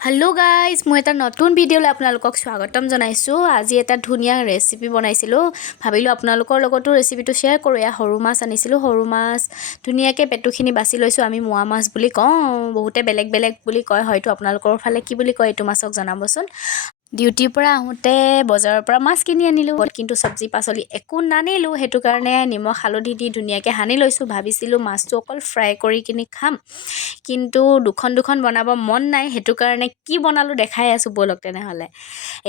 Hello guys মই এটা নতুন ভিডিঅ'লৈ আপোনালোকক স্বাগতম জনাইছোঁ। আজি এটা ধুনীয়া ৰেচিপি বনাইছিলোঁ, ভাবিলোঁ আপোনালোকৰ লগতো ৰেচিপিটো শ্বেয়াৰ কৰোঁ। এয়া সৰু মাছ আনিছিলোঁ, সৰু মাছ ধুনীয়াকৈ পেটুখিনি বাছি লৈছোঁ। আমি মোৱা মাছ বুলি কওঁ, বহুতে বেলেগ বেলেগ বুলি কয়, হয়তো আপোনালোকৰ ফালে কি বুলি কয় এইটো মাছক জনাবচোন। ডিউটিৰ পৰা আহোঁতে বজাৰৰ পৰা মাছ কিনি আনিলোঁ, কিন্তু চব্জি পাচলি একো নানিলোঁ। সেইটো কাৰণে নিমখ হালধি দি ধুনীয়াকৈ সানি লৈছোঁ। ভাবিছিলোঁ মাছটো অকল ফ্ৰাই কৰি কিনি খাম, কিন্তু দুখন বনাব মন নাই। সেইটো কাৰণে কি বনালোঁ দেখাই আছোঁ ব'লক তেনেহ'লে।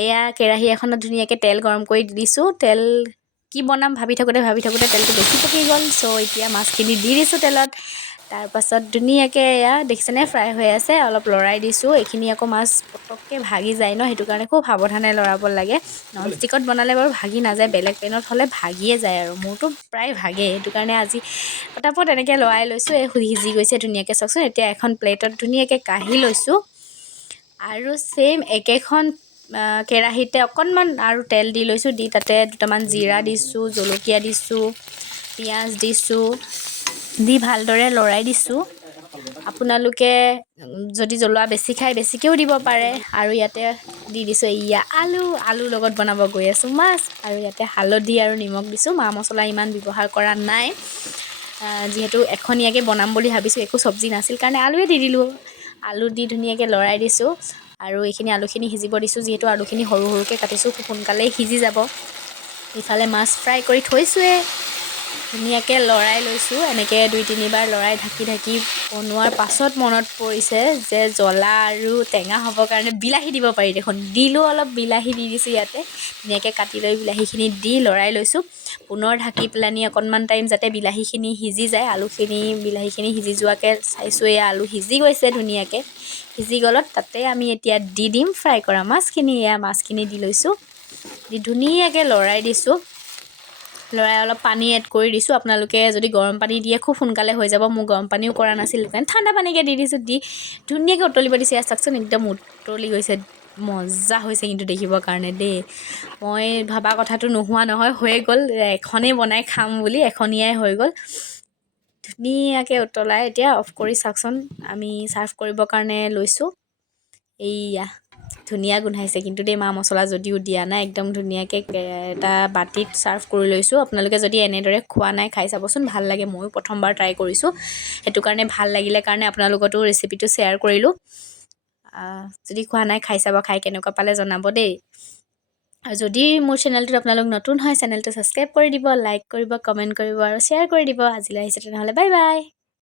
এয়া কেৰাহী এখনত ধুনীয়াকৈ তেল গৰম কৰি দিছোঁ। তেল কি বনাম ভাবি থাকোঁতে তেলটো বেছি পকি গ'ল। চ' এতিয়া মাছখিনি দি দিছোঁ তেলত। তাৰপাছত ধুনীয়াকৈ এয়া দেখিছেনে ফ্ৰাই হৈ আছে, অলপ লৰাই দিছোঁ। এইখিনি আকৌ মাছ পটককৈ ভাগি যায় ন, সেইটো কাৰণে খুব সাৱধানে লৰাব লাগে। নন ষ্টিকত বনালে বাৰু ভাগি নাযায়, বেলেগ পেনত হ'লে ভাগিয়ে যায় আৰু মোৰতো প্ৰায় ভাগে। সেইটো কাৰণে আজি পটাপট এনেকৈ লৰাই লৈছোঁ। এই সিজি গৈছে ধুনীয়াকৈ, চাওকচোন। এতিয়া এখন প্লেটত ধুনীয়াকৈ কাঢ়ি লৈছোঁ আৰু ছেইম একেখন কেৰাহীতে অকণমান আৰু তেল দি লৈছোঁ। দি তাতে দুটামান জিৰা দিছোঁ, জলকীয়া দিছোঁ, পিঁয়াজ দিছোঁ, দি ভালদৰে লৰাই দিছোঁ। আপোনালোকে যদি জ্বলা বেছি খায় বেছিকৈও দিব পাৰে। আৰু ইয়াতে দি দিছোঁ এয়া আলুৰ লগত বনাব গৈ আছোঁ মাছ। আৰু ইয়াতে হালধি আৰু নিমখ দিছোঁ, মা মছলা ইমান ব্যৱহাৰ কৰা নাই, যিহেতু এখনীয়াকৈ বনাম বুলি ভাবিছোঁ। একো চব্জি নাছিল কাৰণে আলুৱে দি দিলোঁ। আলু দি ধুনীয়াকৈ লৰাই দিছোঁ আৰু এইখিনি আলুখিনি সিজিব দিছোঁ। যিহেতু আলুখিনি সৰু সৰুকৈ কাটিছোঁ, খুব সোনকালেই সিজি যাব। ইফালে মাছ ফ্ৰাই কৰি থৈছোঁৱে, ধুনীয়াকৈ লৰাই লৈছোঁ। এনেকৈ 2-3 বাৰ লৰাই ঢাকি বনোৱাৰ পাছত মনত পৰিছে যে জ্বলা আৰু টেঙা হ'বৰ কাৰণে বিলাহী দিব পাৰি দেখোন। দিলোঁ, অলপ বিলাহী দি দিছোঁ ইয়াতে। ধুনীয়াকৈ কাটি লৈ বিলাহীখিনি দি লৰাই লৈছোঁ। পুনৰ ঢাকি পেলানি অকণমান টাইম যাতে বিলাহীখিনি সিজি যায়, বিলাহীখিনি সিজি যোৱাকৈ চাইছোঁ। এয়া আলু সিজি গৈছে ধুনীয়াকৈ। সিজি গ'লত তাতে আমি এতিয়া দি দিম ফ্ৰাই কৰা মাছখিনি। এয়া মাছখিনি দি লৈছোঁ, দি ধুনীয়াকৈ লৰাই দিছোঁ। লৰাই অলপ পানী এড কৰি দিছোঁ। আপোনালোকে যদি গৰম পানী দিয়ে খুব সোনকালে হৈ যাব। মোৰ গৰম পানীও কৰা নাছিল কাৰণে ঠাণ্ডা পানীকৈ দি দিছোঁ। দি ধুনীয়াকৈ উতলিব দিছোঁ। এয়া চাওকচোন, একদম উতলি গৈছে। মজা হৈছে কিন্তু দেখিবৰ কাৰণে দেই। মই ভবা কথাটো নোহোৱা নহয়, হৈয়ে গ'ল। এখনেই বনাই খাম বুলি এখনীয়াই হৈ গ'ল। ধুনীয়াকৈ উতলাই এতিয়া অফ কৰি চাওকচোন, আমি ছাৰ্ভ কৰিবৰ কাৰণে লৈছোঁ। এইয়া ধুনীয়া গোন্ধাইছে কিন্তু দেই, মা মছলা যদিও দিয়া নাই। একদম ধুনীয়াকৈ এটা বাতিত ছাৰ্ভ কৰি লৈছোঁ। আপোনালোকে যদি এনেদৰে খোৱা নাই খাই চাবচোন, ভাল লাগে। ময়ো প্ৰথমবাৰ ট্ৰাই কৰিছোঁ, সেইটো কাৰণে ভাল লাগিলে কাৰণে আপোনালোকতো ৰেচিপিটো শ্বেয়াৰ কৰিলোঁ। যদি খোৱা নাই খাই চাব, খাই কেনেকুৱা পালে জনাব দেই। আৰু যদি মোৰ চেনেলটোত আপোনালোক নতুন হয়, চেনেলটো ছাবস্ক্ৰাইব কৰি দিব, লাইক কৰিব, কমেণ্ট কৰিব আৰু শ্বেয়াৰ কৰি দিব। আজিলৈ আহিছে তেনেহ'লে, বাই বাই।